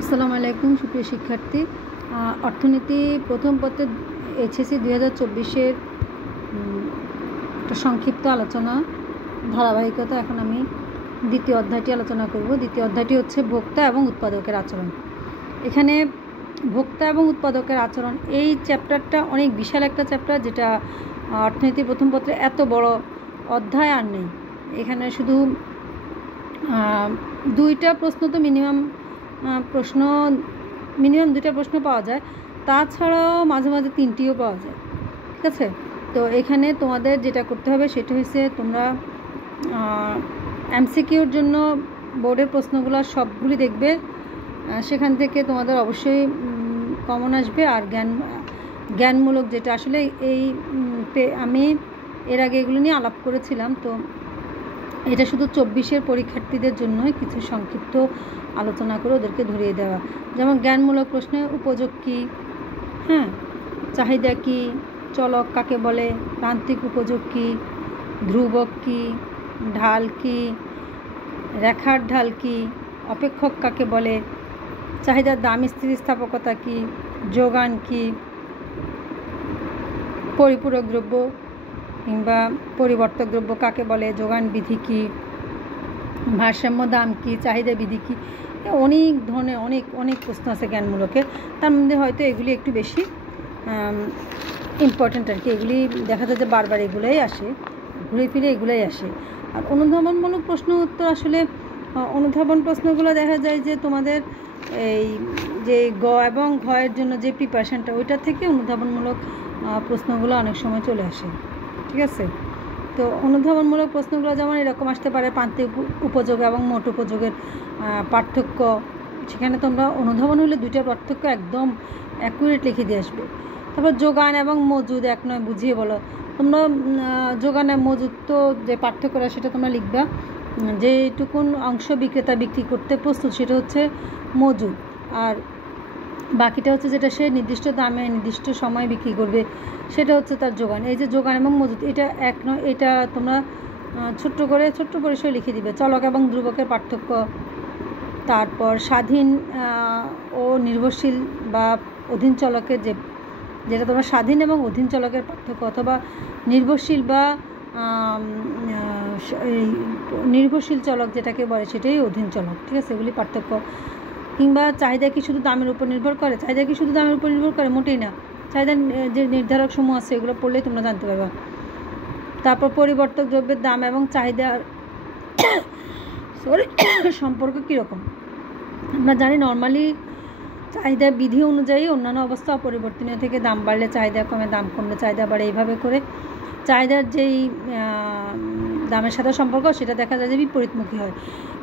আসসালামু আলাইকুম সুপ্রিয় শিক্ষার্থী। অর্থনীতি প্রথম পত্রের এইচএসসি 2024-এর একটা সংক্ষিপ্ত আলোচনা ধারাবাহিকতা। এখন আমি দ্বিতীয় অধ্যায়টি আলোচনা করব। দ্বিতীয় অধ্যায়টি হচ্ছে ভোক্তা এবং উৎপাদকের আচরণ। এখানে ভোক্তা এবং উৎপাদকের আচরণ এই চ্যাপ্টারটা অনেক বিশাল একটা চ্যাপ্টার, যেটা অর্থনীতি প্রথম পত্রে এত বড় অধ্যায় আর নেই। এখানে শুধু দুইটা প্রশ্ন তো মিনিমাম দুইটা প্রশ্ন পাওয়া যায়, তাছাড়াও মাঝে মাঝে তিনটিও পাওয়া যায়। ঠিক আছে, তো এখানে তোমাদের যেটা করতে হবে সেটা হচ্ছে তোমরা এমসিকিউর জন্য বোর্ডের প্রশ্নগুলো সবগুলি দেখবে, সেখান থেকে তোমাদের অবশ্যই কমন আসবে। আর জ্ঞানমূলক যেটা আসলে আমি এর আগে এগুলো নিয়ে আলাপ করেছিলাম, তো এটা শুধু 24-এর পরীক্ষার্থীদের জন্যই কিছু সংক্ষিপ্ত আলোচনা করে ওদেরকে ধরিয়ে দেওয়া। যেমন জ্ঞানমূলক প্রশ্নে উপযোগ কী, চাহিদা কী, চলক কাকে বলে, প্রান্তিক উপযোগ কী, ধ্রুবক কী, ঢাল কী, রেখার ঢাল কী, অপেক্ষক কাকে বলে, চাহিদার দাম স্থিতিস্থাপকতা কী, যোগান কী, পরিপূরক দ্রব্য কিংবা পরিবর্তক দ্রব্য কাকে বলে, যোগান বিধি কী, ভারসাম্য দাম কী, চাহিদা বিধি কী। অনেক ধরনের অনেক প্রশ্ন আছে জ্ঞানমূলকের, তার মধ্যে হয়তো এগুলি একটু বেশি ইম্পর্ট্যান্ট আর কি। এগুলি দেখা যায় যে বারবার এগুলোই আসে, ঘুরে ফিরে এগুলোই আসে। আর অনুধাবনমূলক প্রশ্ন উত্তর, আসলে অনুধাবন প্রশ্নগুলো দেখা যায় যে তোমাদের এই যে গ এবং ঘ এর জন্য যে প্রিপারেশানটা, ওইটা থেকে অনুধাবনমূলক প্রশ্নগুলো অনেক সময় চলে আসে। ঠিক আছে, তো অনুধাবনমূলক প্রশ্নগুলো যেমন এরকম আসতে পারে: প্রান্তিক উপযোগ এবং মোট উপযোগের পার্থক্য। সেখানে তোমরা অনুধাবন হলে দুইটার পার্থক্য একদম অ্যাকুরেট লিখে দিয়ে আসবে। তারপর যোগান এবং মজুদ এক নয় বুঝিয়ে বলো। তোমরা যোগান আর মজুদ তো যে পার্থক্যটা সেটা তোমরা লিখবা। যেটুকুন অংশ বিক্রেতা বিক্রি করতে প্রস্তুত সেটা হচ্ছে মজুদ, আর বাকিটা হচ্ছে যেটা সে নির্দিষ্ট দামে নির্দিষ্ট সময় বিক্রি করবে সেটা হচ্ছে তার যোগান। এই যে যোগান এবং মজুদ, এটা এক নয়, এটা তোমরা ছোট্ট পরিসরে লিখে দিবে। চলক এবং ধ্রুবকের পার্থক্য, তারপর স্বাধীন ও নির্ভরশীল বা অধীন চলকের যেটা তোমরা স্বাধীন এবং অধীন চলকের পার্থক্য, অথবা নির্ভরশীল বা নির্ভরশীল চলক যেটাকে বলে সেটাই অধীন চলক। ঠিক আছে, এগুলি পার্থক্য। কিংবা চাহিদা কি শুধু দামের উপর নির্ভর করে? চাহিদা কি শুধু দামের উপর নির্ভর করে? মোটেই না। চাহিদার যে নির্ধারক সমূহ আছে এগুলো পড়লেই তোমরা জানতে পারবা। তারপর পরিবর্তক দ্রব্যের দাম এবং চাহিদার সম্পর্ক কীরকম? আমরা জানি নর্মালি চাহিদা বিধি অনুযায়ী অন্যান্য অবস্থা অপরিবর্তনীয় থেকে দাম বাড়লে চাহিদা কমে, দাম কমলে চাহিদা বাড়ে। এইভাবে করে চাহিদার যেই দামের সাথে সম্পর্ক সেটা দেখা যায় যে বিপরীতমুখী হয়।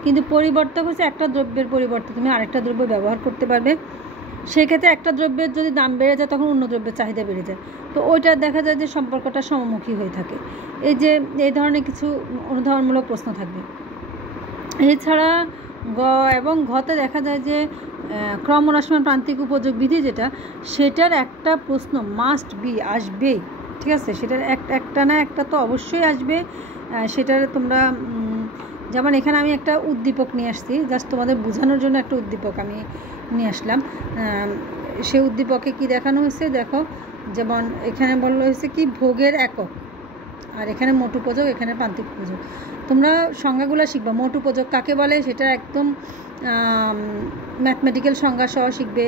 কিন্তু পরিবর্তক হচ্ছে একটা দ্রব্যের পরিবর্তে তুমি আরেকটা দ্রব্য ব্যবহার করতে পারবে। সেক্ষেত্রে একটা দ্রব্যের যদি দাম বেড়ে যায় তখন অন্য দ্রব্যের চাহিদা বেড়ে যায়, তো ওইটা দেখা যায় যে সম্পর্কটা সমমুখী হয়ে থাকে। এই ধরনের কিছু অনুধাবনমূলক প্রশ্ন থাকবে। এছাড়া গ এবং ঘতে দেখা যায় যে ক্রমহ্রাসমান প্রান্তিক উপযোগ বিধি যেটা, সেটার একটা প্রশ্ন মাস্ট বি আসবেই। ঠিক আছে, সেটার একটা না একটা তো অবশ্যই আসবে। সেটার তোমরা যেমন এখানে আমি একটা উদ্দীপক নিয়ে আসছি, জাস্ট তোমাদের বোঝানোর জন্য একটা উদ্দীপক আমি নিয়ে আসলাম। সেই উদ্দীপকে কি দেখানো হয়েছে দেখো, যেমন এখানে বলা হয়েছে কি ভোগের একক, আর এখানে মোট উপযোগ, এখানে প্রান্তিক উপযোগ। তোমরা সংজ্ঞাগুলো শিখবা। মোট উপযোগ কাকে বলে সেটা একদম ম্যাথমেটিক্যাল সংজ্ঞা সহ শিখবে।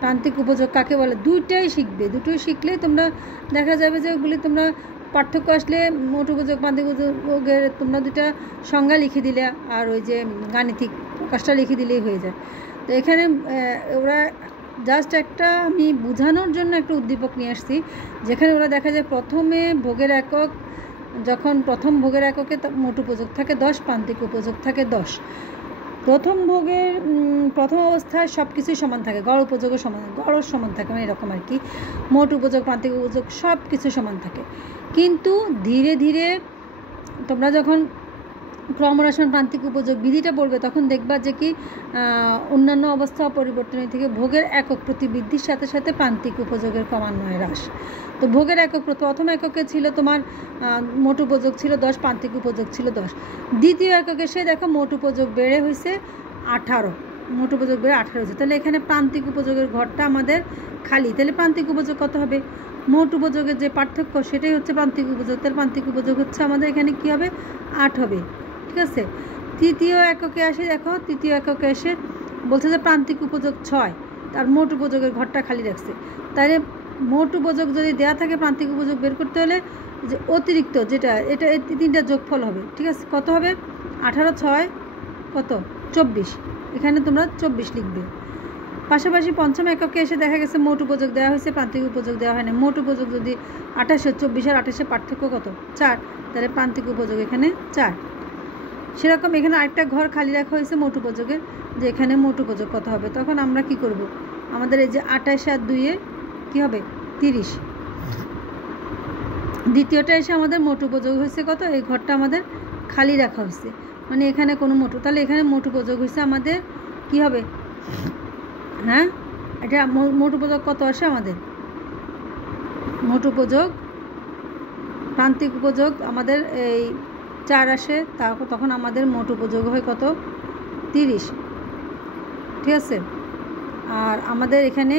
প্রান্তিক উপযোগ কাকে বলে দুইটাই শিখবে। দুটোই শিখলেই তোমরা দেখা যাবে যে ওগুলি তোমরা পার্থক্য আসলে মোট উপযোগ প্রান্তিক উপযোগের তোমরা দুটা সংজ্ঞা লিখে দিলে আর ওই যে গাণিতিক প্রকাশটা লিখে দিলেই হয়ে যায়। তো এখানে ওরা জাস্ট একটা আমি বোঝানোর জন্য একটা উদ্দীপক নিয়ে আসছি, যেখানে ওরা দেখা যায় প্রথমে ভোগের একক, যখন প্রথম ভোগের এককে মোট উপযোগ থাকে 10, প্রান্তিক উপযোগ থাকে 10। প্রথম অবস্থায় সব কিছুই সমান থাকে, গড় উপযোগও সমান থাকে, মানে এরকম আর কি। মোট উপযোগ প্রান্তিক উপযোগ সব কিছু সমান থাকে। কিন্তু ধীরে ধীরে তোমরা যখন ক্রমহ্রাসমান প্রান্তিক উপযোগ বিধিটা পড়বে তখন দেখবা যে কি অন্যান্য অবস্থা পরিবর্তনের থেকে ভোগের একক প্রতি বৃদ্ধির সাথে সাথে প্রান্তিক উপযোগের ক্রমান্বয়ে হ্রাস। তো ভোগের একক প্রথম এককে ছিল তোমার মোট উপযোগ ছিল 10, প্রান্তিক উপযোগ ছিল 10। দ্বিতীয় এককে সে দেখো মোট উপযোগ বেড়ে হয়েছে 18, মোট উপযোগ বের 18 হয়েছে। তাহলে এখানে প্রান্তিক উপযোগের ঘরটা আমাদের খালি। তাহলে প্রান্তিক উপযোগ কত হবে? মোট উপযোগের যে পার্থক্য সেটাই হচ্ছে প্রান্তিক উপযোগ। তাহলে প্রান্তিক উপযোগ হচ্ছে আমাদের এখানে কী হবে? 8 হবে। ঠিক আছে, তৃতীয় এককে আসে, দেখো তৃতীয় এককে এসে বলছে যে প্রান্তিক উপযোগ 6, তার মোট উপযোগের ঘরটা খালি রাখছে। তাহলে মোট উপযোগ যদি দেওয়া থাকে প্রান্তিক উপযোগ বের করতে হলে যে অতিরিক্ত যেটা এটা এই তিনটা যোগফল হবে। ঠিক আছে, কত হবে? 18 6 কত? 24। এখানে তোমরা 24 লিখবে। পাশাপাশি পঞ্চম এককে এসে দেখা গেছে মোট উপযোগ দেওয়া হয়েছে, প্রান্তিক উপযোগ দেওয়া হয় না। মোট উপযোগ যদি 28, 24 আর 28 পার্থক্য কত? 4, তাহলে প্রান্তিক উপযোগ এখানে 4। সেরকম এখানে আরেকটা ঘর খালি রাখা হয়েছে মোট উপযোগের, যে এখানে মোট উপযোগ কত হবে। তখন আমরা কি করব? আমাদের এই যে 28 আর 2 কী হবে? 30। দ্বিতীয়টা এসে আমাদের মোট উপযোগ হয়েছে কত? এই ঘরটা আমাদের খালি রাখা হয়েছে, মানে এখানে কোনো মোট, তাহলে এখানে মোট উপযোগ হয়েছে আমাদের কি হবে? হ্যাঁ, এটা মোট উপযোগ কত আসে আমাদের? মোট উপযোগ প্রান্তিক উপযোগ আমাদের এই 4 আসে, তখন আমাদের মোট উপযোগ হয় কত? 30। ঠিক আছে, আর আমাদের এখানে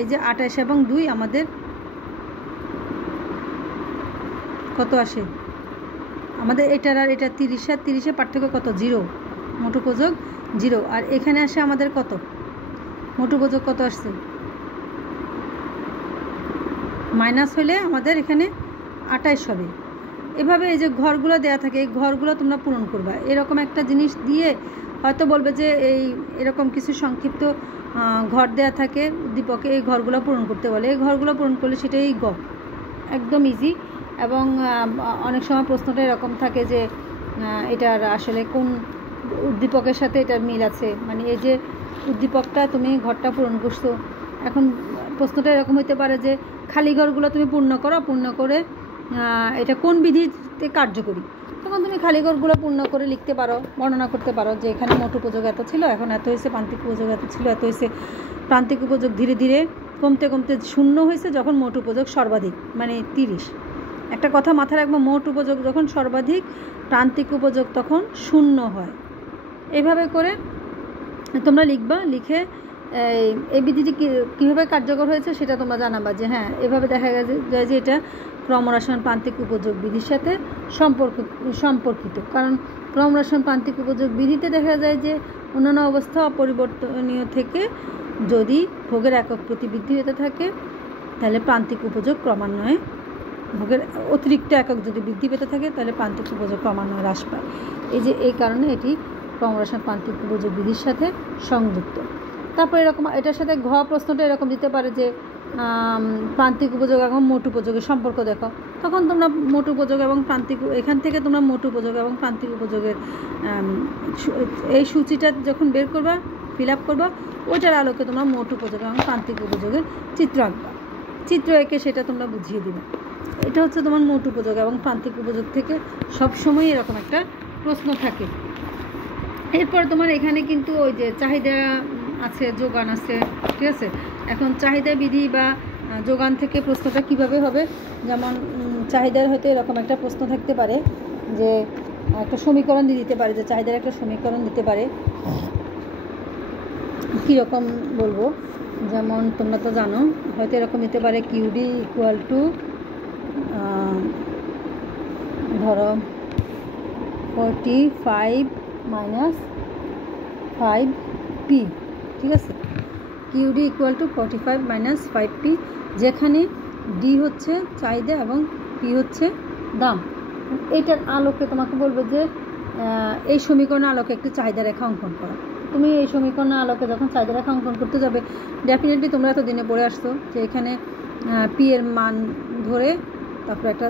এই যে 28 এবং 2 আমাদের কত আসে? আমাদের এটার আর এটা 30 আর 30 পার্থক্য কত? 0, মোট উপযোগ 0। আর এখানে আসে আমাদের কত? মোট উপযোগ কত আসছে? মাইনাস হলে আমাদের এখানে 28 হবে। এভাবে এই যে ঘরগুলো দেওয়া থাকে, এই ঘরগুলো তোমরা পূরণ করবা। এরকম একটা জিনিস দিয়ে হয়তো বলবে যে এই এরকম কিছু সংক্ষিপ্ত ঘর দেওয়া থাকে উদ্দীপকে, এই ঘরগুলো পূরণ করতে বলে। এই ঘরগুলো পূরণ করলে সেটাই একদম ইজি। এবং অনেক সময় প্রশ্নটা এরকম থাকে যে এটার আসলে কোন উদ্দীপকের সাথে এটার মিল আছে, মানে এই যে উদ্দীপকটা তুমি ঘরটা পূরণ করছো, এখন প্রশ্নটা এরকম হতে পারে যে খালি ঘরগুলো তুমি পূর্ণ করো, পূর্ণ করে এটা কোন বিধিতে কার্যকরী। তখন তুমি খালি ঘরগুলো পূর্ণ করে লিখতে পারো, বর্ণনা করতে পারো যে এখানে মোট উপযোগ এত ছিল, এখন এত হয়েছে, প্রান্তিক উপযোগ এত ছিল, এত হয়েছে। প্রান্তিক উপযোগ ধীরে ধীরে কমতে কমতে 0 হয়েছে যখন মোট উপযোগ সর্বাধিক, মানে 30। একটা কথা মাথায় রাখবো, মোট উপযোগ যখন সর্বাধিক, প্রান্তিক উপযোগ তখন 0 হয়। এইভাবে করে তোমরা লিখবা। লিখে এই বিধিটি কীভাবে কার্যকর হয়েছে সেটা তোমরা জানাবা, যে হ্যাঁ এভাবে দেখা যায় যে এটা ক্রমহ্রাসমান প্রান্তিক উপযোগ বিধির সাথে সম্পর্কিত। কারণ ক্রমহ্রাসমান প্রান্তিক উপযোগ বিধিতে দেখা যায় যে অন্যান্য অবস্থা অপরিবর্তনীয় থেকে যদি ভোগের একক প্রতি বৃদ্ধি হতে থাকে, তাহলে প্রান্তিক উপযোগ ক্রমান্বয়ে, ভোগের অতিরিক্ত একক যদি বৃদ্ধি পেতে থাকে তাহলে প্রান্তিক উপযোগ ক্রমান্বয়ে হ্রাস পায়। এই কারণে এটি ক্রমহ্রাসমান প্রান্তিক উপযোগ বিধির সাথে সংযুক্ত। তারপর এরকম এটার সাথে প্রশ্নটা এরকম দিতে পারে যে প্রান্তিক উপযোগ এবং মোট উপযোগের সম্পর্ক দেখো। তখন তোমরা মোট উপযোগ এবং প্রান্তিক, এখান থেকে তোমরা মোট উপযোগ এবং প্রান্তিক উপযোগের এই সূচিটা যখন বের করবা, ফিল আপ করবা, ওইটার আলোকে তোমরা মোট উপযোগ এবং প্রান্তিক উপযোগের চিত্র আঁকবা। চিত্র এঁকে সেটা তোমরা বুঝিয়ে দিবে। এটা হচ্ছে তোমার মোট উপযোগ এবং প্রান্তিক উপযোগ থেকে সবসময় এরকম একটা প্রশ্ন থাকে। এরপর তোমার এখানে কিন্তু ওই যে চাহিদা আছে, যোগান আছে। ঠিক আছে, এখন চাহিদা বিধি বা যোগান থেকে প্রশ্নটা কিভাবে হবে, যেমন চাহিদার হয়তো এরকম একটা প্রশ্ন থাকতে পারে যে একটা সমীকরণ দিয়ে দিতে পারে, যে চাহিদার একটা সমীকরণ দিতে পারে। কীরকম বলবো, যেমন তোমরা তো জানো, হয়তো এরকম দিতে পারে কিউডি ইকুয়াল টু ধরো 45 মাইনাস 5p। ঠিক আছে, QD equal to 45 minus 5p, যেখানে ডি হচ্ছে চাহিদা এবং পি হচ্ছে দাম। এইটার আলোকে তোমাকে বলবে যে এই সমীকরণের আলোকে একটি চাহিদা রেখা অঙ্কন করা। তুমি এই সমীকরণের আলোকে যখন চাহিদা রেখা অঙ্কন করতে যাবে, ডেফিনেটলি তোমরা এতদিনে পড়ে আসছো যে এখানে পি এর মান ধরে তারপর একটা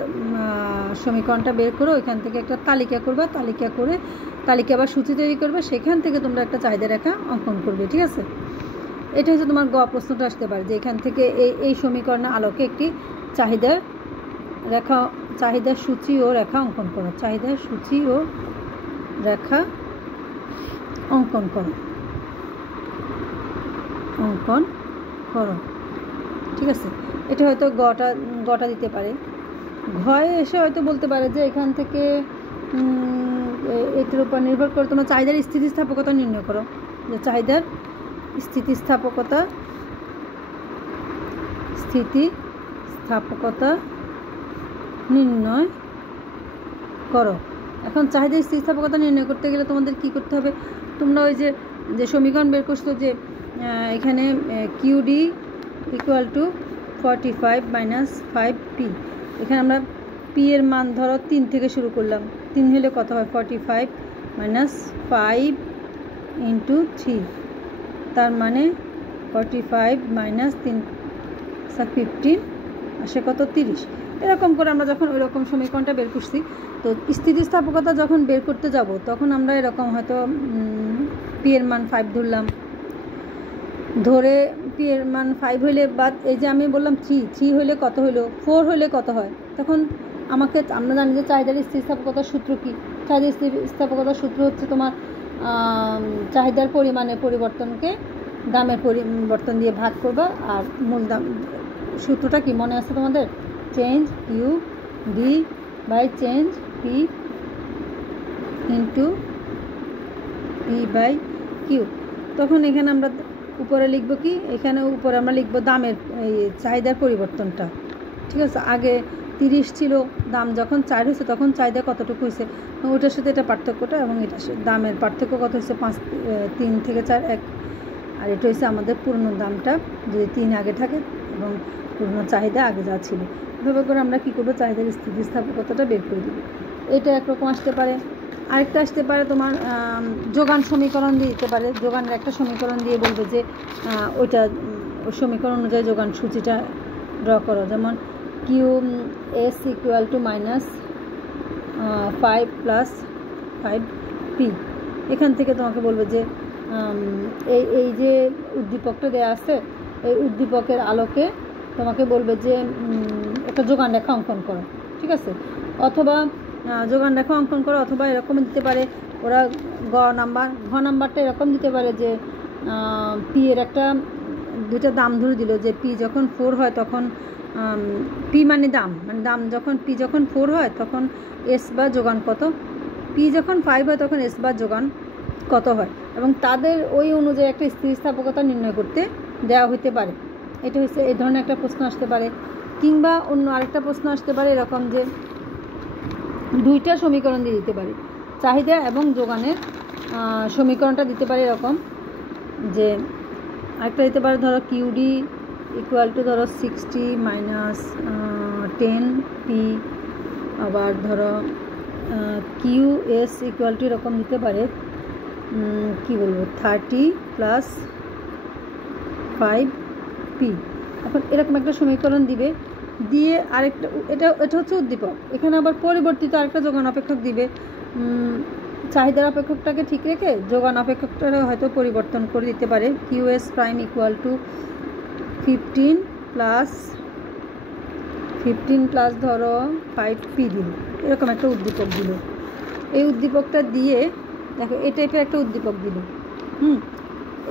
সমীকরণটা বের করো, ওইখান থেকে একটা তালিকা করবে, তালিকা করে তালিকা বা সূচি তৈরি করবে, সেখান থেকে তোমরা একটা চাহিদা রেখা অঙ্কন করবে। ঠিক আছে, এটা হচ্ছে তোমার প্রশ্নটা আসতে পারে যে এখান থেকে এই সমীকরণের আলোকে একটি চাহিদা রেখা, চাহিদা সূচি ও রেখা অঙ্কন করো, চাহিদা সূচি ও রেখা অঙ্কন করো, অঙ্কন করো। ঠিক আছে, এটা হয়তো গটা দিতে পারে। ঘয়ে এসে হয়তো বলতে পারে যে এখান থেকে এটার উপর নির্ভর করে তোমরা চাহিদার স্থিতিস্থাপকতা নির্ণয় করো। যে চাহিদার স্থিতিস্থাপকতা নির্ণয় করো। এখন চাহিদা স্থিতিস্থাপকতা নির্ণয় করতে গেলে তোমাদের কি করতে হবে? তোমরা ওই যে সমীকরণ বের করছো যে এখানে QD equal to 45 minus 5p। এখানে আমরা পি এর মান ধরো 3 থেকে শুরু করলাম। 3 হলে কত হয়? 45 মাইনাস 5 ইন্টু 3, তার মানে 45 মাইনাস 3 15 আসে কত? 30। এরকম করে আমরা যখন ওই রকম সমীকরণটা বের করছি, তো স্থিতিস্থাপকতা যখন বের করতে যাব তখন আমরা এরকম হয়তো পি এর মান 5 ধরলাম, ধরে পি এর মান 5 হইলে, বা এই যে আমি বললাম 3 হইলে কত হইলো, 4 হইলে কত হয়, তখন আমরা জানি যে চাহিদার স্থিতিস্থাপকতার সূত্র কি? চাহিদার স্থিতিস্থাপকতার সূত্র হচ্ছে তোমার চাহিদার পরিমাণের পরিবর্তনকে দামের পরিবর্তন দিয়ে ভাগ করবা, আর মূল দাম সূত্রটা কি মনে আছে তোমাদের? Change U D by change P into P by Q. তখন এখানে আমরা উপরে লিখব কি? এখানে উপরে আমরা লিখব দামের এই চাহিদার পরিবর্তনটা, ঠিক আছে? আগে 30 ছিল, দাম যখন 4 হয়েছে তখন চাহিদা কতটুকু হয়েছে, ওটার সাথে এটা পার্থক্যটা, এবং এটা দামের পার্থক্য কত হয়েছে? 3 থেকে 4 1। আর এটা হচ্ছে আমাদের পুরনো দামটা, যদি 3 আগে থাকে এবং পুরনো চাহিদা আগে যা ছিল। এভাবে করে আমরা কী করবো? চাহিদার স্থিতিস্থাপকতাটা বের করে দেবো। এটা একরকম আসতে পারে। আরেকটা আসতে পারে তোমার যোগান সমীকরণ দিয়ে দিতে পারে। যোগানের একটা সমীকরণ দিয়ে বলবে যে ওইটা ওই সমীকরণ অনুযায়ী যোগান সূচিটা ড্র করো। যেমন Q S equal to minus 5 plus 5p। এখান থেকে তোমাকে বলবে যে এই যে উদ্দীপকটা দেওয়া আছে, এই উদ্দীপকের আলোকে তোমাকে বলবে যে একটা যোগান রেখা অঙ্কন করো, ঠিক আছে? অথবা যোগান রেখা অঙ্কন করো, অথবা এরকম দিতে পারে ওরা ঘ নাম্বারটা এরকম দিতে পারে যে পি এর একটা দুইটা দাম ধরে দিল যে পি যখন 4 হয় তখন পি মানে দাম যখন পি যখন 4 হয় তখন এস বা যোগান কত, পি যখন 5 হয় তখন এস বা যোগান কত হয়, এবং তাদের ওই অনুযায়ী একটা স্থিতিস্থাপকতা নির্ণয় করতে দেওয়া হতে পারে। এটা হচ্ছে এই ধরনের একটা প্রশ্ন আসতে পারে। কিংবা অন্য আরেকটা প্রশ্ন আসতে পারে এরকম যে দুইটা সমীকরণ দিয়ে দিতে পারে, চাহিদা এবং যোগানের সমীকরণটা দিতে পারে এরকম যে আরেকটা দিতে পারে ধরো কিউডি ইকুয়াল টু ধরো 60 মাইনাস 10p, আবার ধরো কিউ এস ইকুয়াল টু এরকম দিতে পারে কি বলবো 30 প্লাস 5p। এখন এরকম একটা সমীকরণ দিবে, দিয়ে আরেকটা এটা হচ্ছে উদ্দীপক। এখানে আবার পরিবর্তিত আরেকটা যোগান অপেক্ষক দিবে। চাহিদার অপেক্ষকটাকে ঠিক রেখে যোগান অপেক্ষকটা হয়তো পরিবর্তন করে দিতে পারে। Q S prime equal to 15 plus ধরো 5p দিল, এরকম একটা উদ্দীপক দিল। এই উদ্দীপকটা দিয়ে দেখো এই টাইপের একটা উদ্দীপক দিল।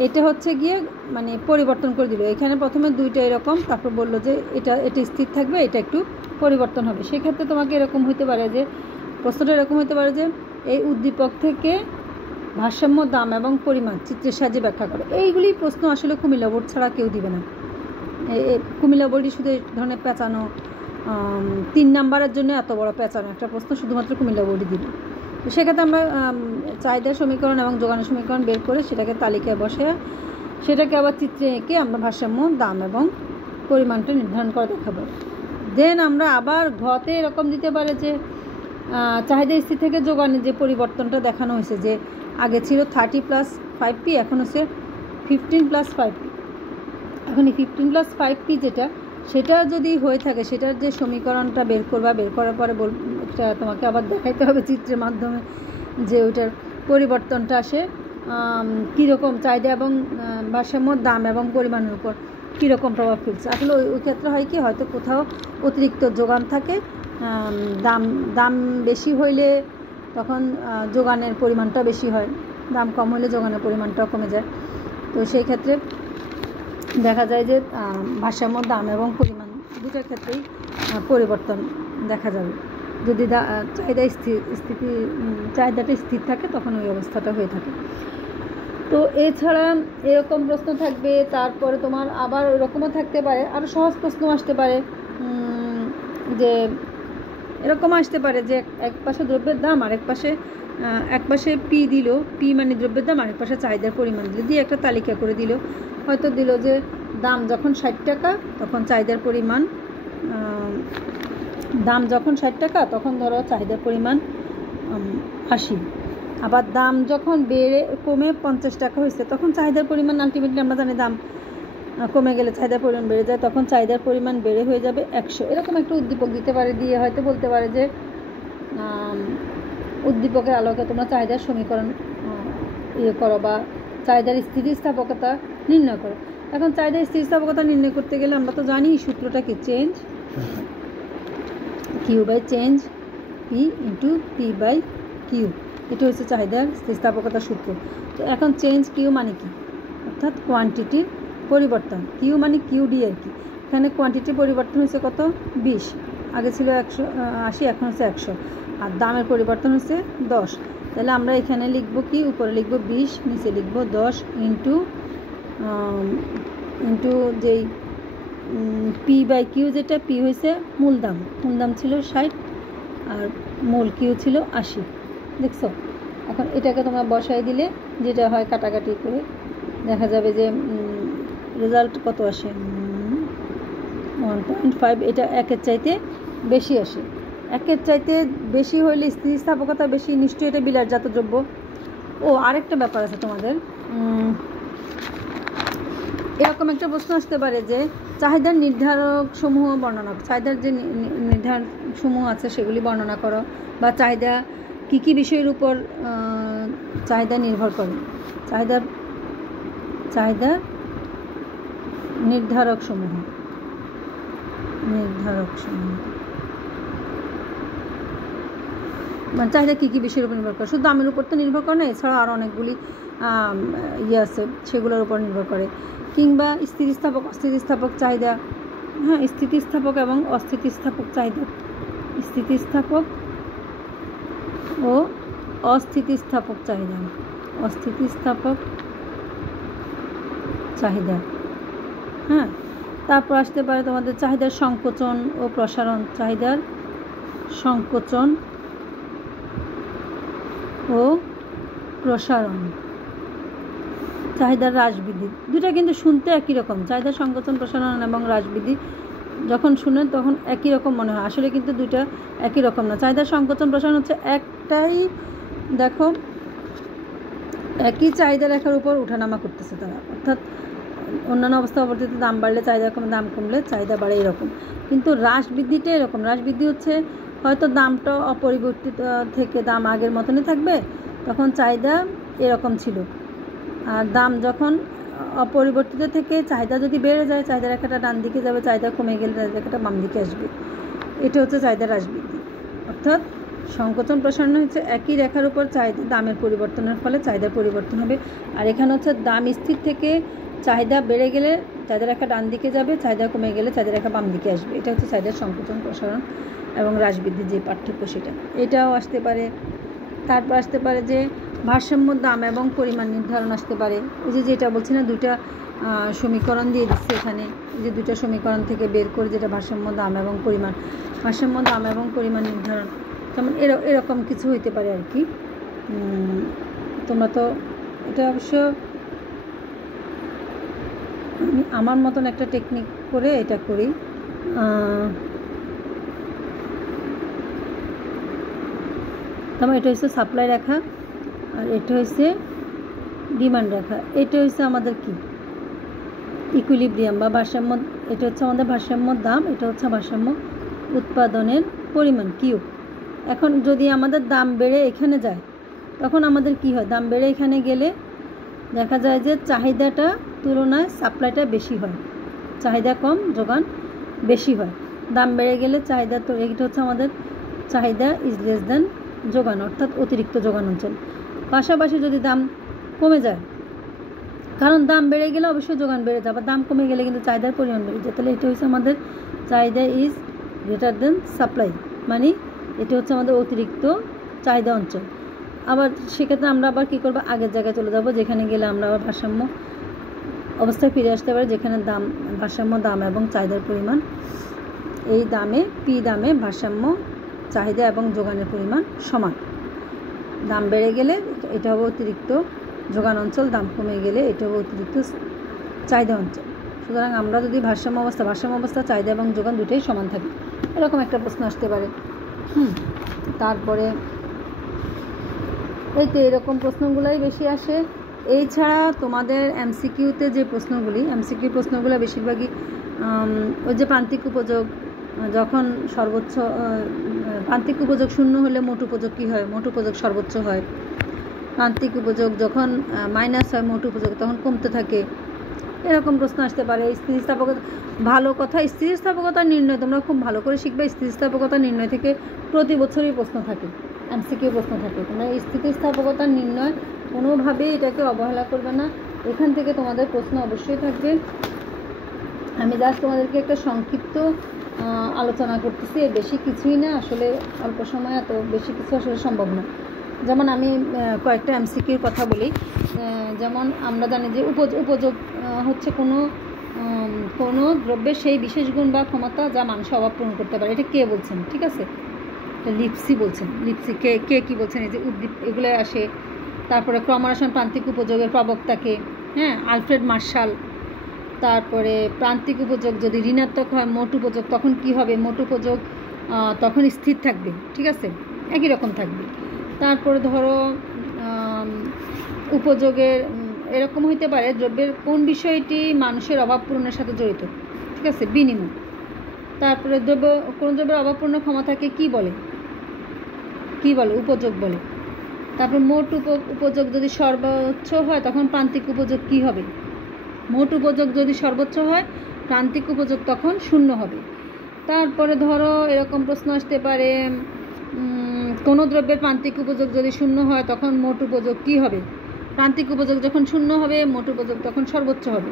এটা হচ্ছে গিয়ে মানে পরিবর্তন করে দিল। এখানে প্রথমে দুইটা এরকম, তারপর বললো যে এটা স্থির থাকবে, এটা একটু পরিবর্তন হবে। সেক্ষেত্রে তোমাকে এরকম হতে পারে যে প্রশ্নটা এরকম হতে পারে যে এই উদ্দীপক থেকে ভারসাম্য দাম এবং পরিমাণ চিত্রের সাহায্যে ব্যাখ্যা করে। এইগুলি প্রশ্ন আসলে কুমিল্লা বোর্ড ছাড়া কেউ দিবে না। কুমিল্লা বোর্ডই শুধু এই ধরনের পেঁচানো 3 নাম্বারের জন্য এত বড় পেঁচানো একটা প্রশ্ন শুধুমাত্র কুমিল্লা বোর্ডই দিবে। তো সেক্ষেত্রে আমরা চাহিদার সমীকরণ এবং যোগানের সমীকরণ বের করে সেটাকে তালিকায় বসে সেটাকে আবার চিত্রে এঁকে আমরা ভারসাম্য দাম এবং পরিমাণটা নির্ধারণ করে দেখাবো। দেন আমরা আবার ঘতে এরকম দিতে পারে যে চাহিদা স্থির থেকে যোগানের যে পরিবর্তনটা দেখানো হয়েছে, যে আগে ছিল 30 প্লাস 5p, এখন হচ্ছে 15 প্লাস 5p। এখন এই 15 প্লাস 5p যেটা, সেটা যদি হয়ে থাকে সেটার যে সমীকরণটা বের করবা, বের করার পরে এটা তোমাকে আবার দেখাইতে হবে চিত্রের মাধ্যমে যে ওইটার পরিবর্তনটা আসে কীরকম, চাহিদা এবং ভারসাম্য দাম এবং পরিমাণের উপর কীরকম প্রভাব ফেলছে। আসলে ওই ক্ষেত্রে হয় কি, হয়তো কোথাও অতিরিক্ত যোগান থাকে, দাম বেশি হইলে তখন যোগানের পরিমাণটা বেশি হয়, দাম কম হলে যোগানের পরিমাণটাও কমে যায়। তো সেই ক্ষেত্রে দেখা যায় যে ভারসাম্য দাম এবং পরিমাণ দুটোর ক্ষেত্রেই পরিবর্তন দেখা যাবে। যদি চাহিদাটা স্থির থাকে তখন ওই অবস্থাটা হয়ে থাকে। তো এছাড়া এরকম প্রশ্ন থাকবে, তারপরে তোমার আবার এরকমও থাকতে পারে, আরও সহজ প্রশ্ন আসতে পারে, যে এরকম আসতে পারে যে এক পাশে দ্রব্যের দাম আর এক পাশে পি দিল, পি মানে দ্রব্যের দাম, আরেক পাশে চাহিদার পরিমাণ দিল, দিয়ে একটা তালিকা করে দিল। হয়তো দিল যে দাম যখন 60 টাকা তখন চাহিদার পরিমাণ, দাম যখন 60 টাকা তখন ধরো চাহিদার পরিমাণ 80, আবার দাম যখন কমে 50 টাকা হয়েছে তখন চাহিদার পরিমাণ, আলটিমেটলি আমরা জানি দাম কমে গেলে চাহিদার পরিমাণ বেড়ে যায়, তখন চাহিদার পরিমাণ বেড়ে হয়ে যাবে 100। এরকম একটা উদ্দীপক দিতে পারে, দিয়ে হয়তো বলতে পারে যে উদ্দীপকের আলোকে তোমরা চাহিদার সমীকরণ করো বা চাহিদার স্থিতিস্থাপকতা নির্ণয় করো। এখন চাহিদার স্থিতিস্থাপকতা নির্ণয় করতে গেলে আমরা তো জানি সূত্রটা কি, change Q by change P into P by Q, এটা হচ্ছে চাহিদার স্থিতিস্থাপকতার সূত্র। তো এখন চেঞ্জ কিউ মানে কি, অর্থাৎ কোয়ান্টিটির পরিবর্তন, কিউ মানে কিউডি আর কি। এখানে কোয়ান্টিটি পরিবর্তন হচ্ছে কত, 20, আগে ছিল 180, এখন হচ্ছে 100, আর দামের পরিবর্তন হচ্ছে 10। তাহলে আমরা এখানে লিখব কি, উপরে লিখব 20, নিচে লিখব 10 ইন্টু যেই পি বাই কিউ, যেটা পি হয়েছে মূল দাম ছিল 60 আর মূল কিউ ছিল 80, দেখছো। এখন এটাকে তোমরা বসাই দিলে যেটা হয় কাটাকাটি করে দেখা যাবে যে রেজাল্ট কত আসে, 1.5। এটা 1-এর চাইতে বেশি আসে, 1-এর চাইতে বেশি হইলে স্থিতিস্থাপকতা বেশি, নিশ্চয়ই এটা বিলাসজাত দ্রব্য। ও আরেকটা ব্যাপার আছে তোমাদের, এরকম একটা প্রশ্ন আসতে পারে যে চাহিদার নির্ধারক সমূহ বর্ণনা, চাহিদার যে নির্ধারক সমূহ আছে সেগুলি বর্ণনা করো, বা চাহিদা কী কী বিষয়ের উপর চাহিদা নির্ভর করে, চাহিদার নির্ধারক সমূহ মানে চাহিদা কী কী বিষয়ের উপর নির্ভর করে, শুধু দামের উপর তো নির্ভর করে না, এছাড়াও আরও অনেকগুলি আছে সেগুলোর উপর নির্ভর করে। কিংবা স্থিতিস্থাপক অস্থিতিস্থাপক চাহিদা, হ্যাঁ স্থিতিস্থাপক এবং অস্থিতিস্থাপক চাহিদা, স্থিতিস্থাপক ও অস্থিতিস্থাপক চাহিদা, হ্যাঁ। তারপর আসতে পারে তোমাদের চাহিদার সংকোচন ও প্রসারণ, চাহিদার সংকোচন ও প্রসারণ, চাহিদার হ্রাস বৃদ্ধি। দুটা কিন্তু শুনতে একই রকম, চাহিদার সংকোচন প্রসারণ এবং হ্রাস বৃদ্ধি যখন শুনেন তখন একই রকম মনে হয়, আসলে কিন্তু দুইটা একই রকম না। চাহিদার সংকোচন প্রসারণ হচ্ছে একটাই, দেখো একই চাহিদা রেখার উপর ওঠানামা করতেছে তারা, অর্থাৎ অন্যান্য অবস্থা অবর্তিতে দাম বাড়লে চাহিদা কমে, দাম কমলে চাহিদা বাড়ে, এরকম। কিন্তু হ্রাস বৃদ্ধিটা এরকম, হ্রাস বৃদ্ধি হচ্ছে হয়তো দামটা অপরিবর্তিত থেকে দাম আগের মতনই থাকবে, তখন চাহিদা এরকম ছিল, আর দাম যখন অপরিবর্তিত থেকে চাহিদা যদি বেড়ে যায়, চাহিদা রেখাটা ডান দিকে যাবে, চাহিদা কমে গেলে চাহিদা রেখাটা বাম দিকে আসবে, এটা হচ্ছে চাহিদার হ্রাস বৃদ্ধি। অর্থাৎ সংকোচন প্রসারণ হচ্ছে একই রেখার উপর চাহিদা দামের পরিবর্তনের ফলে চাহিদার পরিবর্তন হবে, আর এখানে হচ্ছে দাম স্থির থেকে চাহিদা বেড়ে গেলে চাহিদা রেখা ডান দিকে যাবে, চাহিদা কমে গেলে চাহিদা রেখা বাম দিকে আসবে, এটা হচ্ছে চাহিদার সংকোচন প্রসারণ এবং হ্রাস বৃদ্ধির যে পার্থক্য সেটা, এটাও আসতে পারে। তারপর আসতে পারে যে ভারসাম্য দাম এবং পরিমাণ নির্ধারণ আসতে পারে, ওই যে যেটা বলছি না, দুইটা সমীকরণ দিয়ে দিচ্ছে এখানে, যে দুইটা সমীকরণ থেকে বের করে যেটা ভারসাম্য দাম এবং পরিমাণ নির্ধারণ, যেমন এরকম কিছু হইতে পারে আর কি। তোমরা তো এটা অবশ্য আমি আমার মতন একটা টেকনিক করে এটা করি, তারপর এটা হচ্ছে সাপ্লাই রেখা আর এটা হচ্ছে ডিমান্ড রেখা, এটা হচ্ছে আমাদের কি ইকুইলিব্রিয়াম বা ভারসাম্য, এটা হচ্ছে আমাদের ভারসাম্য দাম, এটা হচ্ছে ভারসাম্য উৎপাদনের পরিমাণ কিউ। এখন যদি আমাদের দাম বেড়ে এখানে যায় তখন আমাদের কি হয়, দাম বেড়ে এখানে গেলে দেখা যায় যে চাহিদাটা তুলনায় সাপ্লাইটা বেশি হয়, চাহিদা কম যোগান বেশি হয়, দাম বেড়ে গেলে চাহিদা, তো এটা হচ্ছে আমাদের চাহিদা ইজ লেস দেন যোগান, অর্থাৎ অতিরিক্ত যোগান অঞ্চল। পাশাপাশি যদি দাম কমে যায়, কারণ দাম বেড়ে গেলে অবশ্যই যোগান বেড়ে যায়, আবার দাম কমে গেলে কিন্তু চাহিদার পরিমাণ বেড়ে যায়, তাহলে এটা হচ্ছে আমাদের চাহিদা ইজ গ্রেটার দেন সাপ্লাই, মানে এটা হচ্ছে আমাদের অতিরিক্ত চাহিদা অঞ্চল। আবার সেক্ষেত্রে আমরা আবার কী করবো, আগের জায়গায় চলে যাব, যেখানে গেলে আমরা আবার ভারসাম্য অবস্থায় ফিরে আসতে পারি, যেখানে ভারসাম্য দাম এবং চাহিদার পরিমাণ, এই দামে ভারসাম্য চাহিদা এবং যোগানের পরিমাণ সমান। দাম বেড়ে গেলে এটা হবে অতিরিক্ত যোগান অঞ্চল, দাম কমে গেলে এটা হবে অতিরিক্ত চাহিদা অঞ্চল। সুতরাং আমরা যদি ভারসাম্য অবস্থা চাহিদা এবং যোগান দুটোই সমান থাকে, এরকম একটা প্রশ্ন আসতে পারে। তারপরে এই তো এরকম প্রশ্নগুলোই বেশি আসে। এই ছাড়া তোমাদের এমসিকিউতে যে এমসিকিউ প্রশ্নগুলো বেশিরভাগই ওই যে প্রান্তিক উপযোগ, যখন সর্বোচ্চ প্রান্তিক উপযোগ শূন্য হলে মোট উপযোগ কী হয়, মোট উপযোগ সর্বোচ্চ হয়। প্রান্তিক উপযোগ যখন মাইনাস হয় মোট উপযোগ তখন কমতে থাকে, এরকম প্রশ্ন আসতে পারে। স্থিতিস্থাপকতা, ভালো কথা, স্থিতিস্থাপকতা নির্ণয় তোমরা খুব ভালো করে শিখবে। স্থিতিস্থাপকতা নির্ণয় থেকে প্রতি বছরই প্রশ্ন থাকে, এমসিকিউ প্রশ্ন থাকে। তোমরা এই স্থিতিস্থাপকতা নির্ণয় কোনোভাবেই এটাকে অবহেলা করবে না, এখান থেকে তোমাদের প্রশ্ন অবশ্যই থাকবে। আমি জাস্ট তোমাদেরকে একটা সংক্ষিপ্ত আলোচনা করতেছি, বেশি কিছুই না আসলে, অল্প সময় এত বেশি কিছু আসলে সম্ভব না। যেমন আমি কয়েকটা এমসিকিউর কথা বলি। যেমন আমরা জানি যে উপযোগ হচ্ছে কোনো দ্রব্যের সেই বিশেষ গুণ বা ক্ষমতা যা মানুষের অভাব পূরণ করতে পারে। এটা কে বলছেন, ঠিক আছে, লিপসি বলছেন। লিপসি কে কী বলছেন, এই যে উদ্দীপ এগুলো আসে। তারপরে ক্রমহ্রাসমান প্রান্তিক উপযোগের প্রবক্তাকে, আলফ্রেড মার্শাল। তারপরে প্রান্তিক উপযোগ যদি ঋণাত্মক হয় মোট উপযোগ তখন কি হবে, মোট উপযোগ তখন স্থির থাকবে, ঠিক আছে, একই রকম থাকবে। তারপরে ধরো উপযোগের এরকম হইতে পারে দ্রব্যের কোন বিষয়টি মানুষের অভাব পূরণের সাথে জড়িত, ঠিক আছে, বিনিময়। তারপরে কোন দ্রব্যের অভাব পূরণের ক্ষমতাকে কি বলে, উপযোগ বলে। তারপর মোট উপযোগ যদি সর্বোচ্চ হয় তখন প্রান্তিক উপযোগ কি হবে, মোট উপযোগ যদি সর্বোচ্চ হয় প্রান্তিক উপযোগ তখন শূন্য হবে। তারপরে ধরো এরকম প্রশ্ন আসতে পারে, কোনো দ্রব্যের প্রান্তিক উপযোগ যদি শূন্য হয় তখন মোট উপযোগ কি হবে, প্রান্তিক উপযোগ যখন শূন্য হবে মোট উপযোগ তখন সর্বোচ্চ হবে।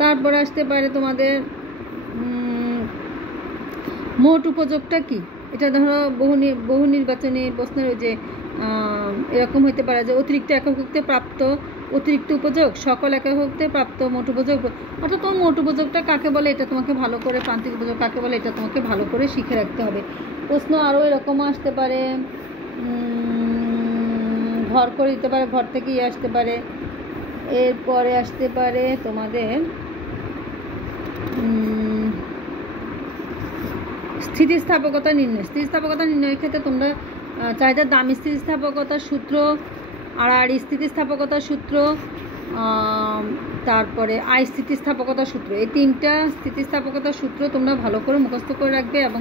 তারপরে আসতে পারে তোমাদের মোট উপযোগটা কি, এটা ধরো বহু নির্বাচনী প্রশ্নের ওই যে এরকম হতে পারে যে অতিরিক্ত একক হতে প্রাপ্ত অতিরিক্ত উপযোগ, সকল একক হতে প্রাপ্ত মোট উপযোগ, অর্থাৎ তোমার মোট উপযোগটা কাকে বলে এটা তোমাকে ভালো করে, প্রান্তিক উপযোগ কাকে বলে এটা তোমাকে ভালো করে শিখে রাখতে হবে। প্রশ্ন আরও এরকমও আসতে পারে, ঘর করে দিতে পারে, ঘর থেকে আসতে পারে। এরপরে আসতে পারে তোমাদের স্থিতিস্থাপকতা নির্ণয়ের ক্ষেত্রে তোমরা চাহিদার দাম স্থিতিস্থাপকতার সূত্র, আর স্থিতিস্থাপকতার সূত্র, তারপরে আয় স্থিতিস্থাপকতার সূত্র, এই তিনটা স্থিতিস্থাপকতার সূত্র তোমরা ভালো করে মুখস্থ করে রাখবে এবং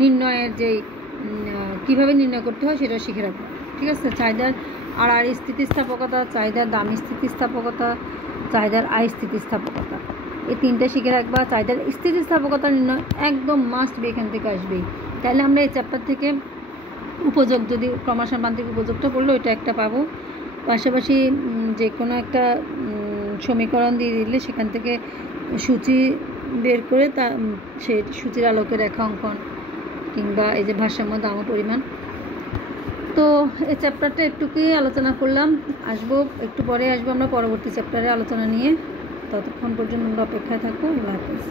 নির্ণয়ের যেই কীভাবে নির্ণয় করতে হয় সেটা শিখে রাখবে, ঠিক আছে। চাহিদার আর স্থিতিস্থাপকতা, চাহিদার দাম স্থিতিস্থাপকতা, চাহিদার আয় স্থিতিস্থাপকতা, এই তিনটা শিখে রাখবা। চাহিদার স্থিতিস্থাপকতা নির্ণয় একদম মাস্ট বি, এখান থেকে আসবেই। তাহলে আমরা এই চ্যাপ্টার থেকে উপযোগ, যদি ক্রমহ্রাসমান প্রান্তিক উপযোগটা পড়লো ওইটা একটা পাবো, পাশাপাশি যে কোনো একটা সমীকরণ দিয়ে দিলে সেখান থেকে সূচি বের করে সেই সূচির আলোকে রেখা অঙ্কন, কিংবা এই যে ভারসাম্য দাম ও পরিমাণ। তো এই চ্যাপ্টারটা একটুকুই আলোচনা করলাম, একটু পরে আসবো আমরা পরবর্তী চ্যাপ্টারে আলোচনা নিয়ে। ততক্ষণ পর্যন্ত আমরা অপেক্ষায় থাকবো। আল্লাহ হাফেজ।